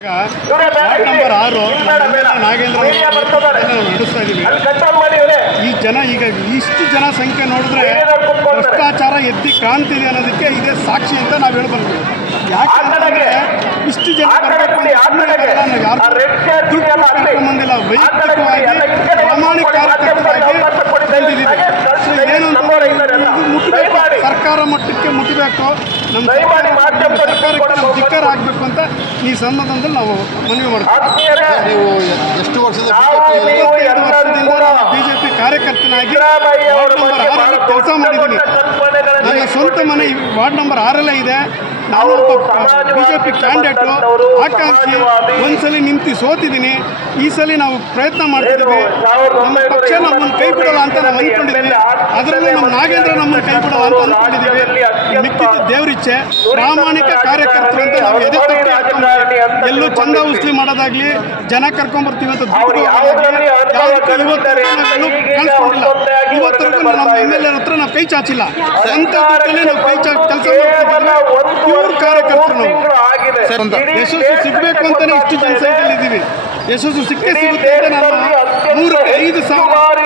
Ward number 6 Nagendra ನಡೆಸ್ತಾ ಇದ್ದೀವಿ. ಈ ಜನ ಈಗ ಇಷ್ಟು ಜನ ಸಂಖ್ಯೆ ನೋಡಿದ್ರೆ ಭ್ರಷ್ಟಾಚಾರ ಎದ್ದಿ ಕಾಣ್ತಿದೆ ಅನ್ನೋದಕ್ಕೆ ಇದೇ ಸಾಕ್ಷಿ ಅಂತ ನಾವು ಹೇಳ್ಬಂದ್ವಿ. ಯಾಕೆ ಇಷ್ಟು ಜನ ಬರಬೇಕು ಯಾರು ದುಡ್ಡು ಬಂದಿಲ್ಲ, ವೈಯಕ್ತಿಕವಾಗಿ ಪ್ರಾಮಾಣಿಕ ಬಂದಿದ್ದೀವಿ. ಏನು ಮುಟ್ಟಬೇಕು, ಸರ್ಕಾರ ಮಟ್ಟಕ್ಕೆ ಮುಟ್ಟಬೇಕು, ನಮ್ಮ ಸರ್ಕಾರಕ್ಕೆ ಧಿಕ್ಕಾರ ಆಗಬೇಕು ಅಂತ ಈ ಸಂದರ್ಭದಲ್ಲಿ ನಾವು ಮನವಿ ಮಾಡ್ತೀವಿ. ನೀವು ಎಷ್ಟು ವರ್ಷದ ಬಿಜೆಪಿ ಕಾರ್ಯಕರ್ತನಾಗಿ ವಾರ್ಡ್ ನಂಬರ್ 6 ಕೆಲಸ ಮಾಡಿದ್ದೀನಿ. ನನ್ನ ಸ್ವಂತ ಮನೆ ವಾರ್ಡ್ ನಂಬರ್ 6 ಇದೆ. ನಾನು ಒಬ್ಬ ಬಿಜೆಪಿ ಕ್ಯಾಂಡಿಡೇಟು, ಆಕಾಂಕ್ಷಿ. ಒಂದ್ಸಲಿ ನಿಂತು ಸೋತಿದ್ದೀನಿ. ಈ ಸಲ ನಾವು ಪ್ರಯತ್ನ ಮಾಡ್ತಿದ್ದೀವಿ. ನಮ್ಮ ಪಕ್ಷ ನಮ್ಮನ್ನು ಕೈ ಬಿಡೋಲ್ಲ ಅಂತ ನಾವು ಅಂದ್ಕೊಂಡಿದ್ದೀವಿ. ಅದರಲ್ಲೂ ನಮ್ಮ ನಾಗೇಂದ್ರ ನಮ್ಮನ್ನು ಕೈ ಬಿಡೋಲ್ಲ ಅಂತ ಅಂದ್ಕೊಂಡಿದ್ದೀವಿ. ಮಿಕ್ಕಿದ ದೇವರಿಚ್ಛೆ, ಪ್ರಾಮಾಣಿಕ ಕಾರ್ಯಕರ್ತರು ಅಂತ ನಾವು ಎದೆ ತಟ್ಟಿ ಎಲ್ಲೂ ಚಂದ ಉಸ್ಲಿ ಮಾಡೋದಾಗ್ಲಿ, ಜನ ಕರ್ಕೊಂಡ್ಬರ್ತೀವಿ ಅಂತ ದುಡ್ಡು ಕಾಣಿಸ್ಕೊಂಡಿಲ್ಲ. ಇವತ್ತರೆಗೂ ನಮ್ಮ MLA ಹತ್ರ ನಾವು ಕೈ ಚಾಚಿಲ್ಲ. ಸ್ವಂತ ದುಡ್ಡಲ್ಲಿ ನಾವು ಕೈ ಕೆಲಸ ಮಾಡ್ತಿದ್ದೀವಿ. ಕಾರ್ಯಕರ್ತರು ಯಶಸ್ಸು ಸಿಗಬೇಕು ಅಂತಾನೆ ಇಷ್ಟು ಜನಸಂಖ್ಯೆಯಲ್ಲಿ ಇದ್ದೀವಿ. ಯಶಸ್ಸು ಸಿಕ್ಕೇ ಸಿಗುತ್ತೆ ಅಂತ ನಾನು 3 5 ಸಾವಿರ